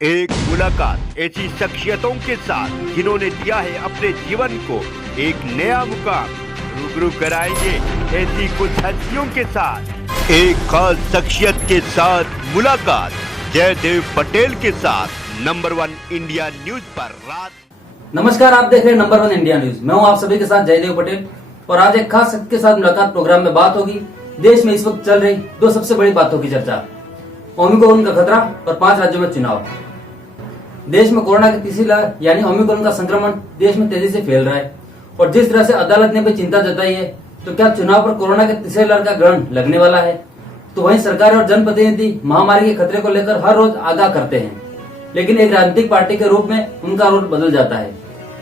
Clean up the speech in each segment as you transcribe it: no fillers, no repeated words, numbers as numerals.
एक मुलाकात ऐसी शख्सियतों के साथ जिन्होंने दिया है अपने जीवन को एक नया मुकाम। रूबरू कराएंगे ऐसी कुछ हस्तियों के साथ एक खास शख्सियत के साथ मुलाकात जयदेव पटेल के साथ नंबर 1 इंडिया न्यूज पर रात। नमस्कार, आप देख रहे हैं नंबर 1 इंडिया न्यूज। मैं हूं आप सभी के साथ जयदेव पटेल और आज एक खास शख्स के साथ मुलाकात प्रोग्राम में बात होगी। देश में इस वक्त चल रही दो सबसे बड़ी बातों की चर्चा, ओमिक्रॉन का खतरा और 5 राज्यों में चुनाव। देश में कोरोना की तीसरी लहर यानी ओमिक्रॉन का संक्रमण देश में तेजी से फैल रहा है और जिस तरह से अदालत ने भी चिंता जताई है, तो क्या चुनाव पर कोरोना की तीसरी लहर का ग्रहण लगने वाला है? तो वहीं सरकार और जनप्रतिनिधि महामारी के खतरे को लेकर हर रोज आगाह करते हैं, लेकिन एक राजनीतिक पार्टी के रूप में उनका रोल बदल जाता है।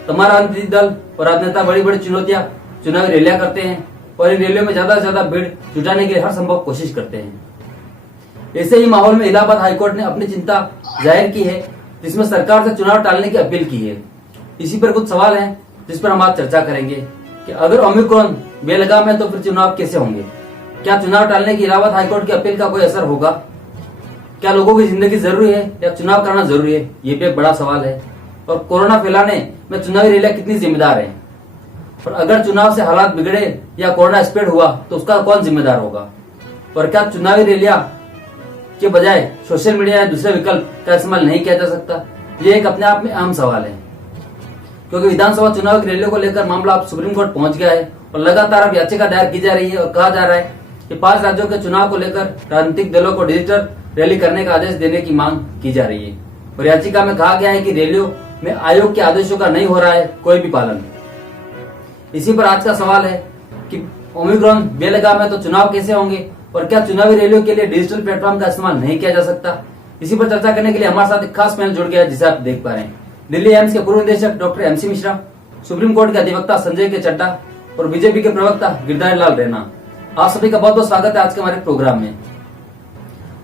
तमाम राजनीतिक दल और राजनेता बड़ी बड़ी चुनौतियां चुनावी रैलियां करते हैं और इन रैलियों में ज्यादा से ज्यादा भीड़ जुटाने के लिए हर संभव कोशिश करते हैं। ऐसे ही माहौल में इलाहाबाद हाईकोर्ट ने अपनी चिंता जाहिर की है, जिसमें सरकार से चुनाव टालने की अपील की है। इसी पर कुछ सवाल हैं जिस पर हम आज चर्चा करेंगे कि अगर ओमिक्रॉन बेलगाम है तो फिर चुनाव कैसे होंगे? क्या चुनाव टालने की इलाहाबाद हाईकोर्ट की अपील का कोई असर होगा? क्या लोगों की जिंदगी जरूरी है या चुनाव करना जरूरी है? ये भी एक बड़ा सवाल है। और कोरोना फैलाने में चुनावी रैलियां कितनी जिम्मेदार है? और अगर चुनाव से हालात बिगड़े या कोरोना स्प्रेड हुआ तो उसका कौन जिम्मेदार होगा? और क्या चुनावी रैलियां के बजाय सोशल मीडिया या दूसरे विकल्प का इस्तेमाल नहीं किया जा सकता? ये एक अपने आप में अहम सवाल है, क्योंकि विधानसभा चुनाव की रैलियों को लेकर मामला अब सुप्रीम कोर्ट पहुंच गया है और लगातार अब याचिका दायर की जा रही है और कहा जा रहा है कि 5 राज्यों के चुनाव को लेकर राजनीतिक दलों को डिजिटल रैली करने का आदेश देने की मांग की जा रही है। और याचिका में कहा गया है कि रैलियों में आयोग के आदेशों का नहीं हो रहा है कोई भी पालन। इसी पर आज का सवाल है कि ओमिक्रॉन बेलगाम है तो चुनाव कैसे होंगे और क्या चुनावी रैलियों के लिए डिजिटल प्लेटफॉर्म का इस्तेमाल नहीं किया जा सकता? इसी पर चर्चा करने के लिए हमारे साथ एक खास पैनल जुड़ गया है, जिसे आप देख पा रहे हैं। दिल्ली एम्स के पूर्व निदेशक doctor MC Mishra, supreme court के अधिवक्ता संजय के चड्डा और बीजेपी के प्रवक्ता गिरधारी लाल रैना। आप सभी का बहुत बहुत स्वागत है आज के हमारे प्रोग्राम में।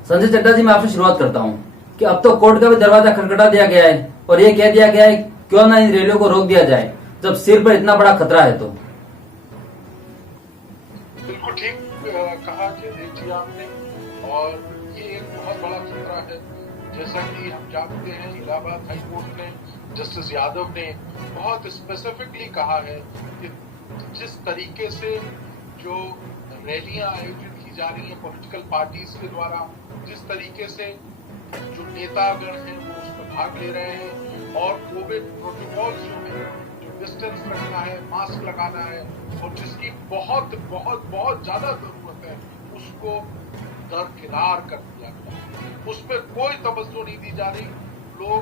संजय चड्डा जी, मैं आपसे शुरुआत करता हूँ कि अब तो कोर्ट का भी दरवाजा खटखटा दिया गया है और ये कह दिया गया है क्यों ना इन रैलियों को रोक दिया जाए जब सिर पर इतना बड़ा खतरा है। तो बिल्कुल ठीक कहा जी आपने, और ये एक बहुत बड़ा खतरा है। जैसा कि हम जानते हैं, इलाहाबाद हाई कोर्ट ने जस्टिस यादव ने बहुत स्पेसिफिकली कहा है कि जिस तरीके से जो रैलियां आयोजित की जा रही हैं पॉलिटिकल पार्टीज के द्वारा, जिस तरीके से जो नेतागण हैं वो उसमें भाग ले रहे हैं और कोविड प्रोटोकॉल्स जो है, जो डिस्टेंस रखना है, मास्क लगाना है और जिसकी बहुत बहुत बहुत ज्यादा जरूरत है, उसको दरकिनार कर दिया गया। उस पर कोई तवज्जो नहीं दी जा रही। लोग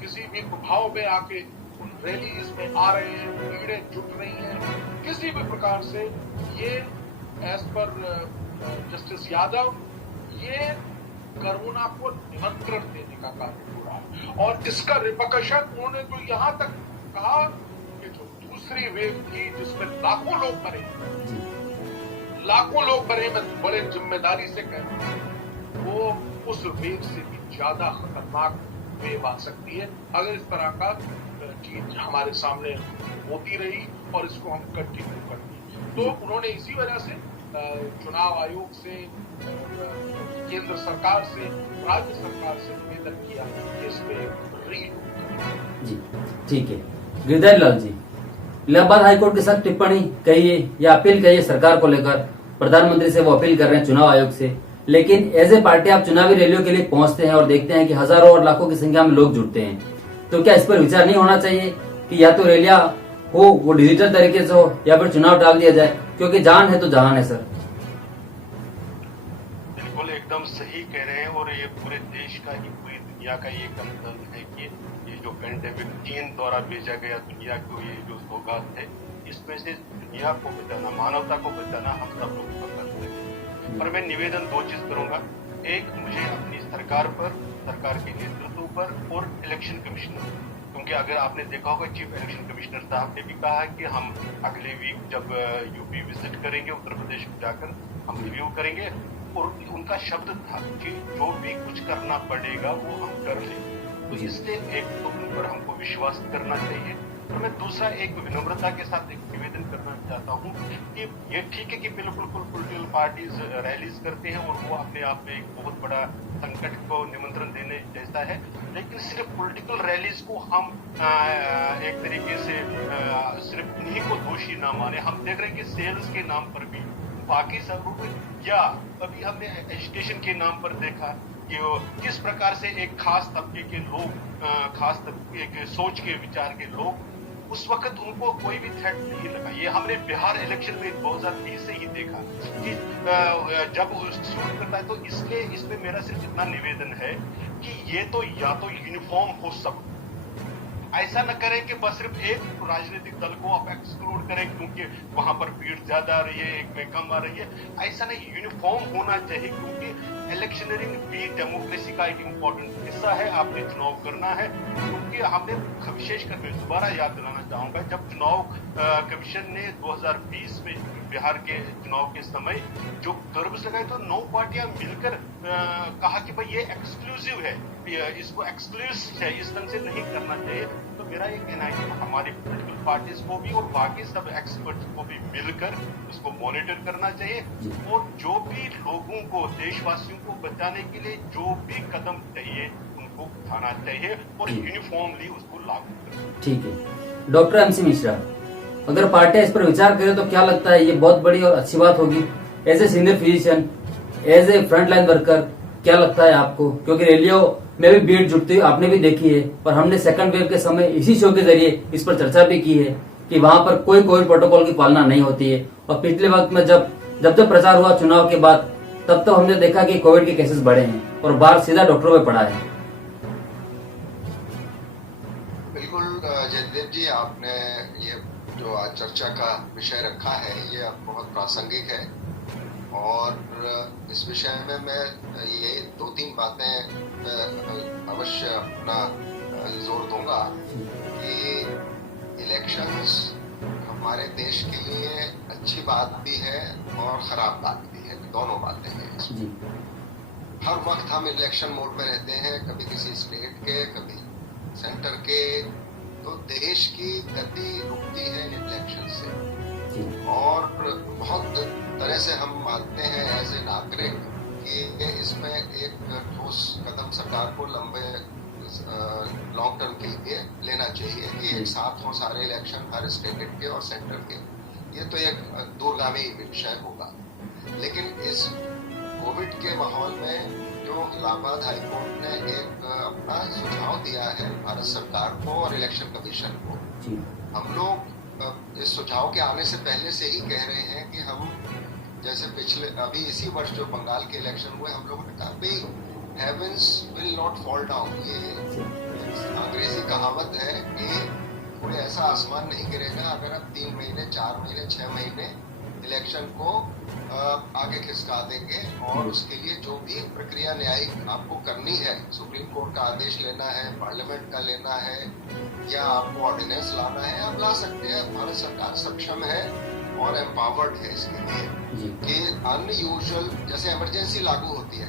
किसी भी प्रभाव में आके उन रैलीज में आ रहे हैं, भीड़ें जुट रही हैं, किसी भी प्रकार से ये एज पर जस्टिस यादव ये कोरोना को निमंत्रण देने का कार्य हो रहा है। और इसका रिपकशन उन्होंने तो यहाँ तक कहा कि जो दूसरी वेव थी जिसमें लाखों लोग मरे, मैं बड़े जिम्मेदारी से कहता हूं, वो उस वेव से भी ज्यादा खतरनाक वेव आ सकती है अगर इस तरह का चीज हमारे सामने होती रही और इसको हम कंटिन्यू करते। तो उन्होंने इसी वजह से चुनाव आयोग से, केंद्र सरकार से, राज्य सरकार से निवेदन किया कि इस पे जी ठीक है। गिरधारी लाल जी, इलाहाबाद हाईकोर्ट के साथ टिप्पणी कहिए या अपील कहिए सरकार को लेकर, प्रधानमंत्री से वो अपील कर रहे हैं चुनाव आयोग से, लेकिन एज ए पार्टी आप चुनावी रैलियों के लिए पहुंचते हैं और देखते हैं कि हजारों और लाखों की संख्या में लोग जुटते हैं, तो क्या इस पर विचार नहीं होना चाहिए कि या तो रैलियां हो वो डिजिटल तरीके से हो या फिर चुनाव टाल दिया जाए, क्योंकि जान है तो जहान है? सर बिल्कुल एकदम सही कह रहे हैं और ये पूरे देश का ही, पूरी दुनिया का ये कंसर्न है कि ये जो पेंडेमिक चीन द्वारा भेजा गया दुनिया को ये जो सौगात है, इसमें से दुनिया को बचाना, मानवता को बचाना हम सब लोग का कर्तव्य है। पर मैं निवेदन 2 चीज करूंगा। एक, मुझे अपनी सरकार पर, सरकार के नेतृत्व पर और इलेक्शन कमिश्नर, क्योंकि अगर आपने देखा होगा चीफ इलेक्शन कमिश्नर साहब ने भी कहा है कि हम अगले वीक जब यूपी विजिट करेंगे, उत्तर प्रदेश में जाकर हम रिव्यू करेंगे, और उनका शब्द था कि जो भी कुछ करना पड़ेगा वो हम कर लेंगे। तो इसलिए एक तो उन पर हमको विश्वास करना चाहिए और मैं दूसरा एक विनम्रता के साथ एक निवेदन करना चाहता हूँ कि ये ठीक है कि बिल्कुल पॉलिटिकल पार्टीज रैलीज करते हैं और वो अपने आप में एक बहुत बड़ा संकट को निमंत्रण देने जैसा है, लेकिन सिर्फ पॉलिटिकल रैलीज को हम एक तरीके से सिर्फ उन्हीं को दोषी ना माने। हम देख रहे हैं कि सेल्स के नाम पर भी बाकी सब या अभी हमने एजुकेशन के नाम पर देखा कि वो किस प्रकार से एक खास तबके के लोग, खास तबके के सोच के विचार के लोग, उस वक्त उनको कोई भी थ्रेट नहीं लगा। ये हमने बिहार इलेक्शन में 2020 से ही देखा कि जब शूट करता है तो इसमें मेरा सिर्फ इतना निवेदन है कि ये तो या तो यूनिफॉर्म हो सब, ऐसा न करें कि बस सिर्फ एक राजनीतिक दल को आप एक्सक्लूड करें क्योंकि वहां पर भीड़ ज्यादा आ रही है, एक में कम आ रही है। ऐसा नहीं, यूनिफॉर्म होना चाहिए क्योंकि इलेक्शनरिंग भी डेमोक्रेसी का एक इम्पोर्टेंट हिस्सा है। आपने चुनाव करना है क्योंकि हमने विशेषकर मैं दोबारा याद दिलाना चाहूंगा, जब चुनाव कमीशन ने 2020 में बिहार के चुनाव के समय जो कर्व्स लगाए तो 9 पार्टियां मिलकर कहा कि भाई ये एक्सक्लूसिव है, इसको एक्सक्लूसिव है, इस ढंग से नहीं करना चाहिए। तो मेरा ये कहना है कि हमारी पॉलिटिकल पार्टीज को भी और बाकी सब एक्सपर्ट्स को भी मिलकर उसको मॉनिटर करना चाहिए और जो भी लोगों को, देशवासियों को बचाने के लिए जो भी कदम चाहिए उनको उठाना चाहिए और यूनिफॉर्मली उसको लागू करना। ठीक है डॉक्टर MC मिश्रा, अगर पार्टियां इस पर विचार करें तो क्या लगता है ये बहुत बड़ी और अच्छी बात होगी? As a senior physician, as a front line worker, क्या लगता है आपको? क्योंकि रैलियों में भी भीड़ जुटती हुई आपने भी देखी है और हमने सेकंड वेव के समय इसी शो के जरिए इस पर चर्चा भी की है कि वहां पर कोई कोविड प्रोटोकॉल की पालना नहीं होती है। और पिछले वक्त में जब प्रचार हुआ चुनाव के बाद, तब तो हमने देखा कि कोविड के केसेस बढ़े हैं और बाढ़ सीधा डॉक्टरों में पड़ा है। बिल्कुल जयदेव जी, आपने ये जो आज चर्चा का विषय रखा है ये बहुत प्रासंगिक है और इस विषय में मैं ये 2-3 बातें अवश्य अपना जोर दूंगा कि इलेक्शंस हमारे देश के लिए अच्छी बात भी है और खराब बात भी है, दोनों बातें हैं इसमें। हर वक्त हम इलेक्शन मोड में रहते हैं, कभी किसी स्टेट के, कभी सेंटर के, तो देश की गति रुकती है इलेक्शन से और बहुत तरह से हम मानते हैं एज ए नागरिक कि इसमें एक ठोस कदम सरकार को लंबे लॉन्ग टर्म के लिए लेना चाहिए कि एक साथ हो सारे इलेक्शन हर स्टेट के और सेंटर के। ये तो एक दूरगामी विषय होगा, लेकिन इस कोविड के माहौल में जो इलाहाबाद हाईकोर्ट ने एक अपना सुझाव दिया है भारत सरकार को और इलेक्शन कमीशन को, हम लोग इस सुझाव के आने से पहले से ही कह रहे हैं कि हम जैसे पिछले अभी इसी वर्ष जो बंगाल के इलेक्शन हुए, हम लोगों ने कहा भाई heavens will not fall down. ये अंग्रेजी कहावत है कि कोई ऐसा आसमान नहीं गिरेगा अगर आप 3 महीने 4 महीने 6 महीने इलेक्शन को आगे खिसका देंगे और उसके लिए जो भी प्रक्रिया न्यायिक आपको करनी है, सुप्रीम कोर्ट का आदेश लेना है, पार्लियामेंट का लेना है या आपको ऑर्डिनेंस लाना है, आप ला सकते हैं। भारत सरकार सक्षम है और एम्पावर्ड है इसके लिए कि अनयूजुअल जैसे इमरजेंसी लागू होती है,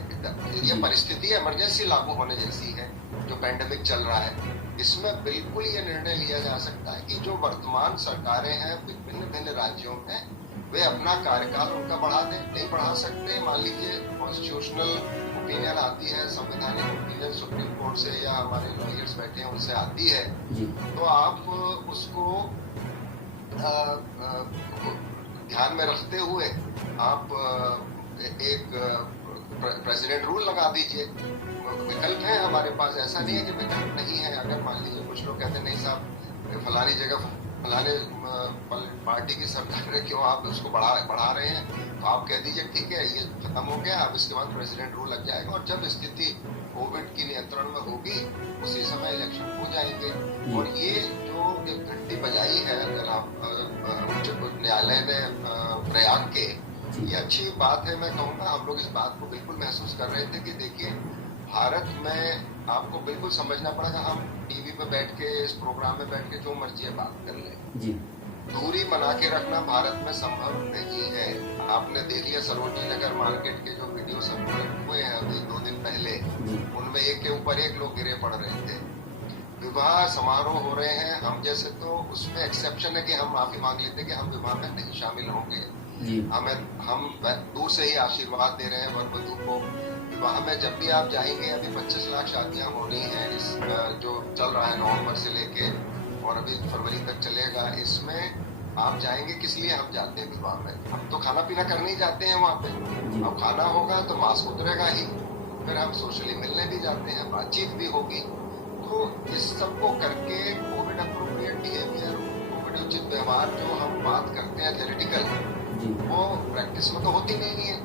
ये परिस्थिति इमरजेंसी लागू होने जैसी है जो पैंडेमिक चल रहा है, इसमें बिल्कुल ये निर्णय लिया जा सकता है कि जो वर्तमान सरकारें हैं विभिन्न भिन्न राज्यों में वे अपना कार्यकाल उनका बढ़ा दें। नहीं बढ़ा सकते, मान लीजिए कॉन्स्टिट्यूशनल ओपिनियन आती है, संवैधानिक ओपिनियन सुप्रीम कोर्ट से या हमारे लॉयर्स बैठे हैं उनसे आती है, तो आप उसको ध्यान में रखते हुए आप एक प्रेसिडेंट रूल लगा दीजिए। विकल्प है हमारे पास, ऐसा नहीं है कि विकल्प नहीं है। अगर मान लीजिए कुछ लोग कहते नहीं साहब फलानी जगह फलाने पार्टी की सरकार है, क्यों आप उसको बढ़ा रहे हैं, तो आप कह दीजिए ठीक है ये खत्म हो गया, अब इसके बाद प्रेसिडेंट रूल लग जाएगा और जब स्थिति कोविड की नियंत्रण में होगी उसी समय इलेक्शन हो जाएंगे। और ये जो एक घंटी बजाई है उच्च न्यायालय ने प्रयाग के, ये अच्छी बात है। मैं कहूँगा हम लोग इस बात को बिल्कुल महसूस कर रहे थे कि देखिए भारत में आपको बिल्कुल समझना पड़ेगा, हम टीवी पे बैठ के इस प्रोग्राम में बैठ के जो मर्जी है बात कर लें, दूरी बना के रखना भारत में संभव नहीं है। आपने देख लिया सरोजनी नगर मार्केट के जो वीडियो सर्कुलेट हुए हैं अभी 2 दिन पहले, उनमें एक के ऊपर एक लोग गिरे पड़ रहे थे। विवाह समारोह हो रहे हैं, हम जैसे तो उसमें एक्सेप्शन है कि हम माफी मांग लेते हैं कि हम विवाह में नहीं शामिल होंगे। हम दूर से ही आशीर्वाद दे रहे हैं वर वधू को। विवाह में जब भी आप जाएंगे, अभी 25 लाख शादियां होनी है इस जो चल रहा है नवंबर से लेके और अभी फरवरी तक चलेगा, इसमें आप जाएंगे किस लिए हम जाते हैं विवाह में? हम तो खाना पीना करने ही जाते हैं वहाँ पे। अब खाना होगा तो मास्क उतरेगा ही, फिर हम सोशली मिलने भी जाते हैं, बातचीत भी होगी। तो इस सबको करके कोविड अप्रोप्रिएट बिहेवियर, कोविड उचित व्यवहार जो हम बात करते हैं थ्योरेटिकल, वो प्रैक्टिस में तो होती नहीं है।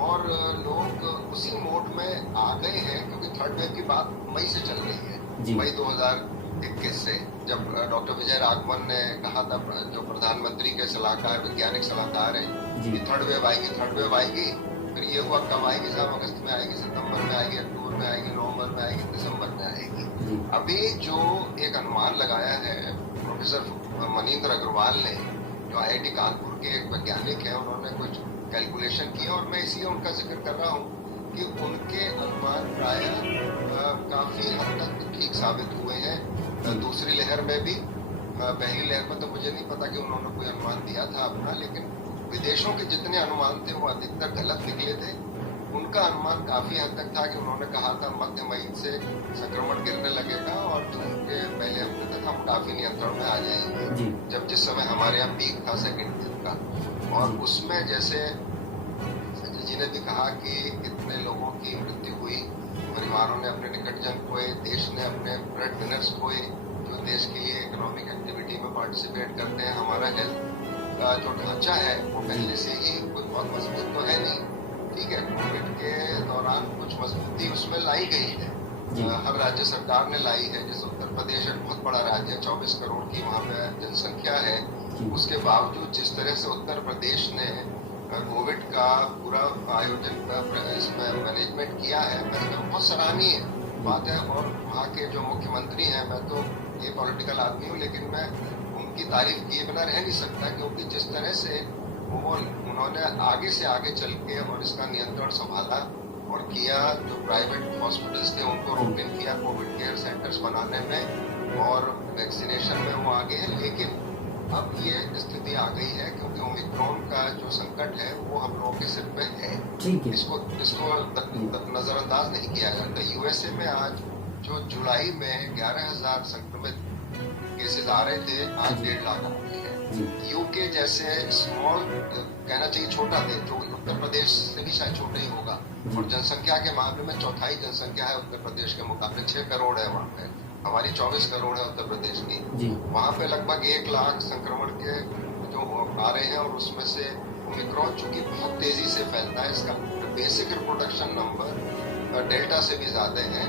और लोग उसी मोड में आ गए हैं क्योंकि थर्ड वेव की बात मई से चल रही है, मई 2021 से, जब डॉक्टर विजय राघवन ने कहा था, जो प्रधानमंत्री के सलाहकार, वैज्ञानिक सलाहकार है, कि थर्ड वेव आएगी। फिर ये हुआ कब आएगी साहब? अगस्त में आएगी, सितंबर में आएगी, अक्टूबर में आएगी, नवंबर में आएगी, दिसंबर में आएगी। अभी जो एक अनुमान लगाया है प्रोफेसर मनींद्र अग्रवाल ने, जो IIT कानपुर के एक वैज्ञानिक है, उन्होंने कुछ कैलकुलेशन किया और मैं इसलिए उनका जिक्र कर रहा हूँ कि उनके अनुमान प्राय काफी हद तक ठीक साबित हुए हैं। दूसरी लहर में भी, पहली लहर में तो मुझे नहीं पता कि उन्होंने कोई अनुमान दिया था अपना, लेकिन विदेशों के जितने अनुमान थे वो अधिकतर गलत निकले थे। उनका अनुमान काफी हद तक था कि उन्होंने कहा था मध्य मई से संक्रमण गिरने लगेगा और जून के पहले हफ्ते तक हम काफी नियंत्रण में आ जाएंगे, जब जिस समय हमारे यहाँ पीक था सेकेंड वेव का। और उसमें जैसे संजय जी ने भी कहा कि कितने लोगों की मृत्यु हुई, परिवारों ने अपने निकटजन खोए, देश ने अपने ब्रेड विनर्स खोए, जो देश के लिए इकोनॉमिक एक्टिविटी में पार्टिसिपेट करते हैं। हमारा हेल्थ का जो ढांचा है वो पहले से ही कोई बहुत मजबूत तो है नहीं, ठीक है। कोविड के दौरान कुछ मजबूती उसमें लाई गई है, हर राज्य सरकार ने लाई है। जैसे उत्तर प्रदेश एक बहुत बड़ा राज्य है, 24 करोड़ की वहाँ पे जनसंख्या है, उसके बावजूद जिस तरह से उत्तर प्रदेश ने कोविड का पूरा आयोजन इसमें मैनेजमेंट किया है, मैं बहुत सराहनीय बात है। और वहाँ के जो मुख्यमंत्री हैं, मैं तो ये पॉलिटिकल आदमी हूँ, लेकिन मैं उनकी तारीफ किए बिना रह नहीं सकता, क्योंकि जिस तरह से उन्होंने आगे से आगे चल के और इसका नियंत्रण संभाला और किया। जो प्राइवेट हॉस्पिटल्स थे उनको ओपन किया कोविड केयर सेंटर्स बनाने में और वैक्सीनेशन में वो आगे है। लेकिन अब ये स्थिति आ गई है क्योंकि ओमिक्रॉन का जो संकट है वो हम लोगों के सिर पे है, इसको नजरअंदाज नहीं किया जाता। USA में आज जो जुलाई में 11,000 संक्रमित केसेस आ रहे थे, आज 1.5 लाख आ गए हैं। UK जैसे स्मॉल, कहना चाहिए छोटा देश, जो उत्तर प्रदेश से भी शायद छोटा ही होगा, और जनसंख्या के मामले में चौथाई जनसंख्या है उत्तर प्रदेश के मुकाबले, 6 करोड़ है वहाँ पे, हमारी 24 करोड़ है उत्तर प्रदेश की। वहाँ पे लगभग 1 लाख संक्रमण के जो आ रहे हैं, और उसमें से ओमिक्रॉन चूंकि बहुत तेजी से फैलता है, इसका बेसिक रिप्रोडक्शन नंबर डेल्टा से भी ज्यादा है।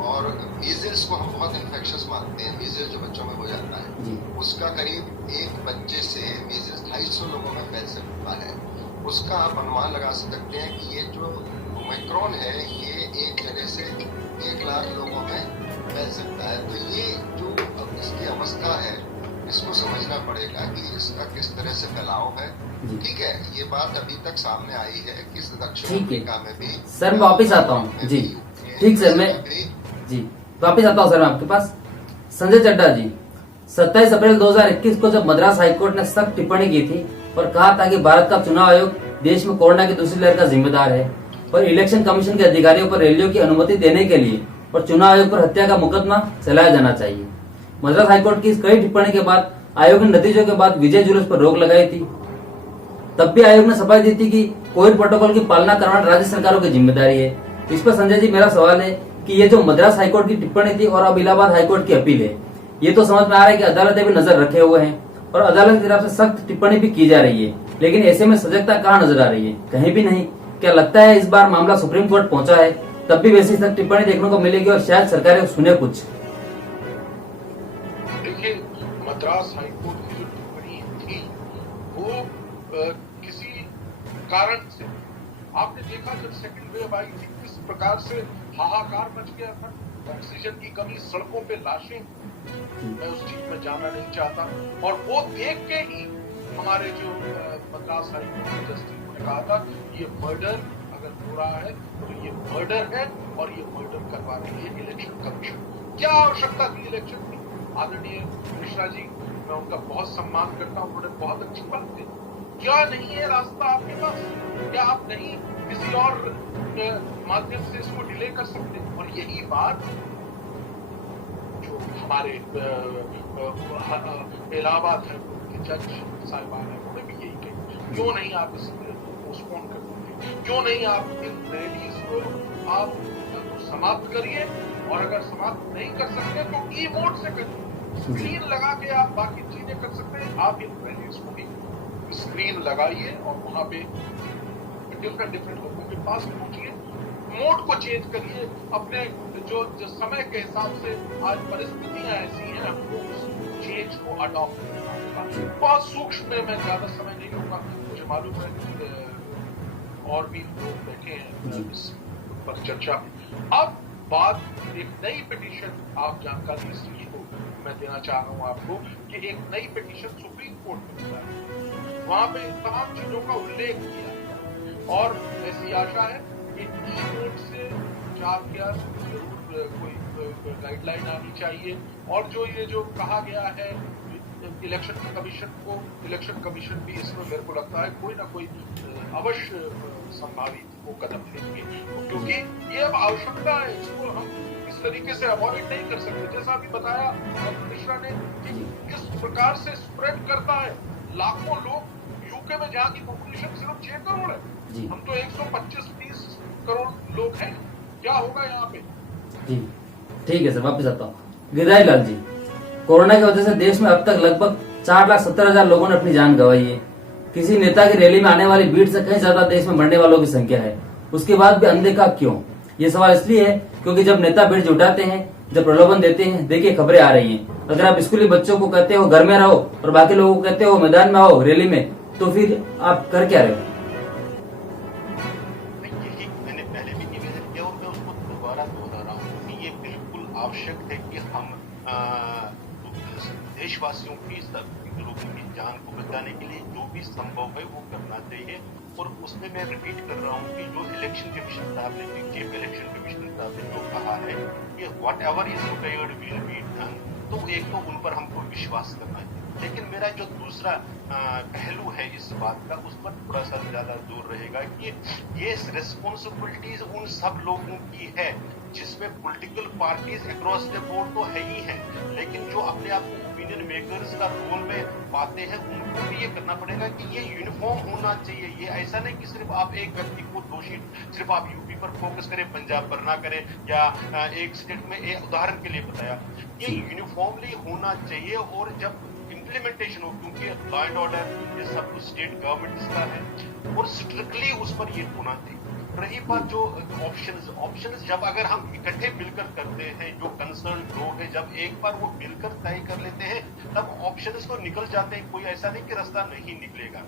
और मीजल्स को हम बहुत इन्फेक्शस मानते हैं, मीजल्स जो बच्चों में हो जाता है, उसका करीब एक बच्चे से मीजल्स 250 लोगों में फैल सकता है। उसका आप अनुमान लगा सकते हैं कि ये जो ओमिक्रॉन है ये एक जगह से 1 लाख लोगों में फैल सकता है। तो ये जो अब इसकी अवस्था है, इसको समझना पड़ेगा कि इसका किस तरह से फैलाव है। ठीक है, ये बात अभी तक सामने आई है कि दक्षिण अफ्रीका में भी। सर मैं वापिस आता हूँ जी, ठीक सर, मैं जी वापिस आता हूँ सर मैं आपके पास। संजय चड्ढा जी, 27 अप्रैल 2021 को जब मद्रास हाईकोर्ट ने सख्त टिप्पणी की थी और कहा था कि भारत का चुनाव आयोग देश में कोरोना की दूसरी लहर का जिम्मेदार है और इलेक्शन कमीशन के अधिकारियों पर रैलियों की अनुमति देने के लिए और चुनाव आयोग पर हत्या का मुकदमा चलाया जाना चाहिए। मद्रास हाईकोर्ट की इस कड़ी टिप्पणी के बाद आयोग ने नतीजों के बाद विजय जुलूस पर रोक लगाई थी। तब भी आयोग ने सफाई दी थी कि कोविड प्रोटोकॉल की पालना करवाना राज्य सरकारों की जिम्मेदारी है। इस पर संजय जी मेरा सवाल है कि ये जो मद्रास हाईकोर्ट की टिप्पणी थी और अब इलाहाबाद हाईकोर्ट की अपील है, ये तो समझ में आ रहा है कि अदालतें भी नजर रखे हुए हैं और अदालत की तरफ से सख्त टिप्पणी भी की जा रही है, लेकिन ऐसे में सजगता कहाँ नजर आ रही है? कहीं भी नहीं। क्या लगता है इस बार मामला सुप्रीम कोर्ट पहुंचा है, तब भी वैसी सख्त टिप्पणी देखने को मिलेगी और शायद सरकारें सुने कुछ? देखिए, मद्रास हाईकोर्ट की जो टिप्पणी थी वो किसी कारण से, आपने देखा जब सेकंड वेव आई थी किस प्रकार से हाहाकार मच गया था, ऑक्सीजन की कमी, सड़कों पे लाशें, मैं उस चीज में जाना नहीं चाहता। और वो देख के ही हमारे जो मद्रास हाईकोर्ट के जस्टिस ने कहा था ये मर्डर अगर हो रहा है तो ये मर्डर है और ये मर्डर करवा रही है इलेक्शन कमीशन। क्या आवश्यकता थी इलेक्शन की? आदरणीय मिश्रा जी, मैं उनका बहुत सम्मान करता हूं, उन्होंने बहुत अच्छी बात की। क्या नहीं है रास्ता आपके पास? क्या आप नहीं किसी और माध्यम से इसको डिले कर सकते? और यही बात जो हमारे इलाहाबाद है के जज साहिबान है, उन्होंने भी यही कही, क्यों नहीं आप इसको पोस्टपोन कर देते? क्यों नहीं आप इन रैलीज को आप समाप्त करिए, और अगर समाप्त नहीं कर सकते तो ई मोड से करिए, स्क्रीन लगा के आप बाकी चीजें कर सकते हैं। आप इन रैलीज को भी स्क्रीन लगाइए और वहां पे डिफरेंट लोगों के पास पहुंचिए, मोड को चेंज करिए, अपने जो समय के हिसाब से आज परिस्थितियां ऐसी हैं, हमको उस चेंज को अडॉप्ट करना होगा। बहुत सूक्ष्म में मैं ज्यादा समय नहीं लूंगा, मुझे मालूम है और भी लोग बैठे हैं इस पर चर्चा में। अब बात एक नई पिटीशन, आप जानकारी इसलिए को मैं देना चाह रहा हूं आपको कि एक नई पिटीशन सुप्रीम कोर्ट में हुआ है, वहां पे तमाम चीजों का उल्लेख किया और ऐसी आशा है कि ई मोड से क्या जरूर कोई गाइडलाइन आनी चाहिए। और जो ये जो कहा गया है इलेक्शन कमीशन भी इसमें मेरे को लगता है कोई ना कोई अवश्य संभावित वो कदम लेंगे, क्योंकि ये अब आवश्यकता है, इसको हम इस तरीके से अवॉइड नहीं कर सकते। जैसा अभी बताया डॉक्टर मिश्रा ने कि किस प्रकार से स्प्रेड करता है, लाखों लोग यूके में जहाँ की पॉपुलेशन सिर्फ 6 करोड़ है, हम तो 125-30 करोड़ लोग हैं, क्या होगा यहाँ पे? जी ठीक है सर, वापस आता हूँ। गिरिराज लाल जी, कोरोना की वजह से देश में अब तक लगभग 4,70,000 लोगों ने अपनी जान गंवाई है। किसी नेता की रैली में आने वाली भीड़ से कहीं ज्यादा देश में मरने वालों की संख्या है, उसके बाद भी अनदेखा क्यों? ये सवाल इसलिए है क्योंकि जब नेता भीड़ जुटाते हैं, जब प्रलोभन देते हैं, देखिए खबरें आ रही हैं। अगर आप स्कूली बच्चों को कहते हो घर में रहो और बाकी लोगों को कहते हो मैदान में आओ रैली में, तो फिर आप कर क्या रहे हो? यही मैंने पहले भी निवेदन किया और मैं उसको दोबारा दोहरा रहा हूँ कि ये बिल्कुल आवश्यक है कि हम देशवासियों की लोगों की जान को बचाने के लिए जो भी संभव है वो करना चाहिए। और उसमें मैं रिपीट कर रहा हूँ कि जो इलेक्शन कमीशन साहब ने, चीफ इलेक्शन कमिश्नर साहब ने जो कहा है कि what ever is required will be done, तो एक तो उन पर हमको विश्वास करना चाहिए। लेकिन मेरा जो दूसरा पहलू है इस बात का, उस पर थोड़ा सा ज्यादा जोर रहेगा कि ये रिस्पॉन्सिबिलिटीज उन सब लोगों की है जिसमें political parties across the board तो है ही है, लेकिन जो अपने आप को ओपिनियन मेकर्स का रोल में पाते हैं उनको भी ये करना पड़ेगा कि ये यूनिफॉर्म होना चाहिए। ये ऐसा नहीं कि सिर्फ आप एक व्यक्ति को दोषी, सिर्फ आप यूपी पर फोकस करें, पंजाब पर ना करें, या एक स्टेट में एक उदाहरण के लिए बताया, ये यूनिफॉर्मली होना चाहिए। और जब इम्प्लीमेंटेशन हो, क्योंकि लॉ एंड ऑर्डर ये सब कुछ स्टेट गवर्नमेंट का है और स्ट्रिक्टली उस पर ये होना चाहिए। रही बात जो ऑप्शंस जब अगर हम इकट्ठे मिलकर करते हैं, जो कंसर्न लोग हैं जब एक बार वो मिलकर तय कर लेते हैं तब ऑप्शंस तो निकल जाते हैं, कोई ऐसा नहीं कि रास्ता नहीं निकलेगा।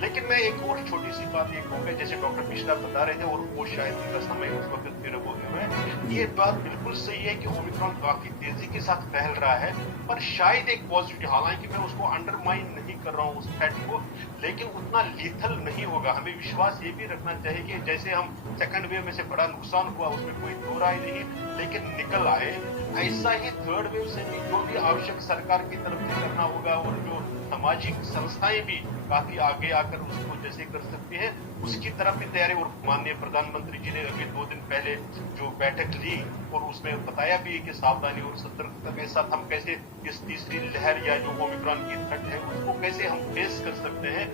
लेकिन मैं एक और छोटी सी बात ये कहूँगा, जैसे डॉक्टर मिश्रा बता रहे थे और वो शायद उनका समय उस वक्त फिर वो है, ये बात बिल्कुल सही है कि ओमिक्रॉन काफी तेजी के साथ फैल रहा है, पर शायद एक पॉजिटिव, हालांकि मैं उसको अंडरमाइन नहीं कर रहा हूँ उस फैक्ट को, लेकिन उतना लीथल नहीं होगा। हमें विश्वास ये भी रखना चाहिए कि जैसे हम सेकंड वेव में से बड़ा नुकसान हुआ उसमें कोई दो राय नहीं, लेकिन निकल आए, ऐसा ही थर्ड वेव से भी जो भी आवश्यक सरकार की तरफ से करना होगा और जो सामाजिक संस्थाएं भी काफी आगे आकर उसको जैसे कर सकती है उसकी तरफ भी तैयारी। और माननीय प्रधानमंत्री जी ने अभी 2 दिन पहले जो बैठक ली और उसमें बताया भी कि सावधानी और सतर्कता के साथ हम कैसे इस तीसरी लहर या जो ओमिक्रॉन की थ्रेट है उसको कैसे हम फेस कर सकते हैं।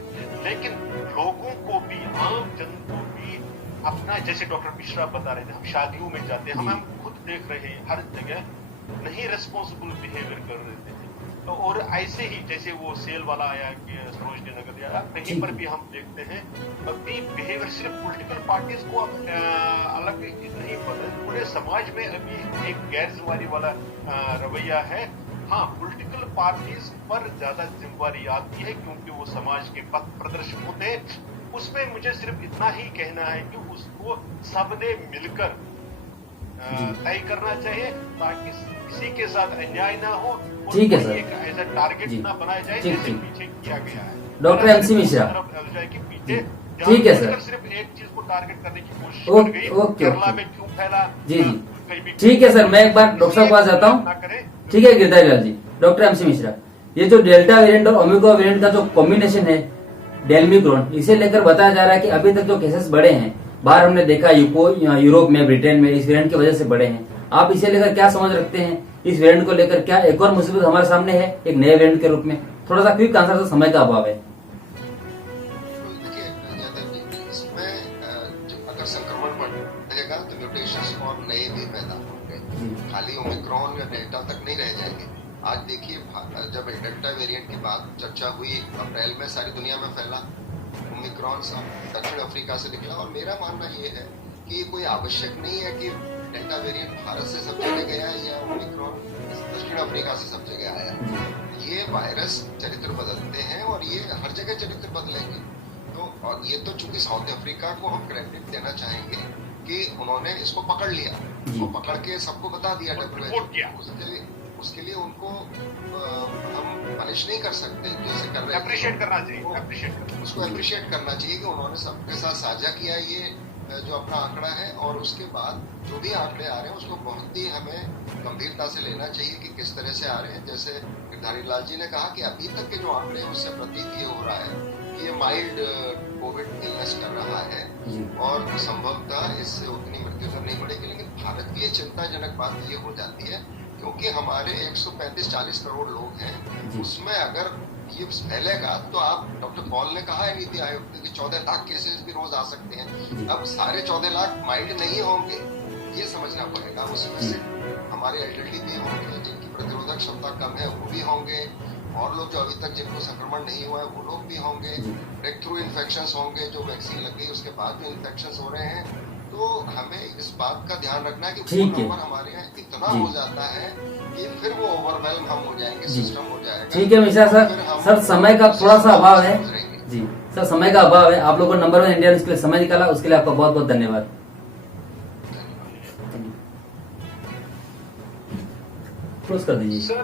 लेकिन लोगों को भी, आम जन को भी अपना, जैसे डॉक्टर मिश्रा बता रहे थे, हम शादियों में जाते हैं, हम खुद देख रहे हैं हर जगह नहीं रेस्पॉन्सिबल बिहेवियर कर रहे थे। तो और ऐसे ही जैसे वो सेल वाला आया कि सरोजनी नगर या कहीं पर भी हम देखते हैं अभी बिहेवियर सिर्फ पॉलिटिकल पार्टीज को अलग नहीं पता, पूरे समाज में अभी एक गैर जिम्मेदारी वाला रवैया है। हाँ, पॉलिटिकल पार्टीज पर ज्यादा जिम्मेदारी आती है क्योंकि वो समाज के पथ प्रदर्शक होते हैं। उसमें मुझे सिर्फ इतना ही कहना है कि उसको सबने मिलकर तय करना चाहिए ताकि किसी के साथ अन्याय ना हो और ठीक है सर, एज अ टारगेट ना बनाया जाए जैसे पीछे किया गया है। डॉक्टर एमसी मिश्रा, पीछे ठीक है सर, सिर्फ एक चीज को टारगेट करने की कोशिश की गई, केरला में क्यों फैला, जी जी कहीं भी ठीक है सर, मैं एक बार डॉक्टर साहब के पास जाता हूँ। ना करें। ठीक है गिरधारी लाल जी, डॉक्टर एमसी मिश्रा, ये जो डेल्टा वेरिएंट और ओमिक्रो वेरिएंट का जो कॉम्बिनेशन है डेल्मिक्रॉन, इसे लेकर बताया जा रहा है कि अभी तक जो केसेस बढ़े हैं बाहर हमने देखा यूरोप में, ब्रिटेन में इस वेरिएंट की वजह से बढ़े हैं। आप इसे लेकर क्या समझ रखते हैं? इस वेरिएंट को लेकर क्या एक और मुसीबत हमारे सामने है एक नए वेरिएंट के रूप में? थोड़ा सा क्विक आंसर, तो समय का अभाव है। देखिए जयदेव जी, इसमें जो अगर संक्रमण बढ़ेगा तो म्यूटेशंस और नए भी पैदा होंगे, खाली ओमिक्रॉन या डेल्टा तक नहीं रह जाएंगे। आज देखिए जब डेल्टा वेरिएंट की बात चर्चा हुई अप्रैल में, सारी दुनिया में फैला, ओमिक्रॉन दक्षिण अफ्रीका से निकला। और मेरा मानना ये है कि कोई आवश्यक नहीं है कि डेल्टा वेरिएंट भारत से सब जगह गया या ओमिक्रॉन दक्षिण अफ्रीका से सब जगह आया। ये वायरस चरित्र बदलते हैं और ये हर जगह चरित्र बदलेंगे। तो और ये तो चूंकि साउथ अफ्रीका को हम क्रेडिट देना चाहेंगे कि उन्होंने इसको पकड़ लिया, उसको पकड़ के सबको बता दिया रिपोर्ट किया। उसके लिए उनको हम पनिश नहीं कर सकते जैसे कर रहे हैं। अप्रिशिएट करना चाहिए, उसको अप्रिशिएट करना चाहिए कि उन्होंने सबके साथ साझा किया ये जो अपना आंकड़ा है। और उसके बाद जो भी आंकड़े आ रहे हैं उसको बहुत ही हमें गंभीरता से लेना चाहिए कि किस तरह से आ रहे हैं। जैसे गिरधारी लाल जी ने कहा कि अभी तक के जो आंकड़े हैं उससे प्रतीत ये हो रहा है कि ये माइल्ड कोविड इलनेस कर रहा है और संभवतः इससे उतनी मृत्यु दर नहीं बढ़ेगी। लेकिन भारत के लिए चिंताजनक बात ये हो जाती है क्योंकि हमारे 135-40 करोड़ लोग हैं, उसमें अगर ये फैलेगा तो आप डॉक्टर पॉल ने कहा है नीति आयोग ने कि 14 लाख केसेस भी रोज आ सकते हैं। अब सारे 14 लाख माइल्ड नहीं होंगे, ये समझना पड़ेगा। उसमें से हमारे एल्डरली भी होंगे, जिनकी प्रतिरोधक क्षमता कम है वो भी होंगे, और लोग जो अभी तक जिनको संक्रमण नहीं हुआ है वो लोग भी होंगे, ब्रेक थ्रू इन्फेक्शंस होंगे, जो वैक्सीन लग गई उसके बाद भी इन्फेक्शंस हो रहे हैं। तो हमें इस बात का ध्यान रखना है कि वो नंबर हमारे यहाँ इतना हो जाता है कि फिर वो ओवरवेल्म हम हो जाएंगे, सिस्टम हो जाएगा। ठीक है मिश्रा सर, समय का थोड़ा सा अभाव है जी सर, समय का अभाव है। आप लोगों ने नंबर 1 इंडिया न्यूज़ के लिए समय निकाला, उसके लिए आपका बहुत बहुत धन्यवाद। क्लोज कर दीजिए।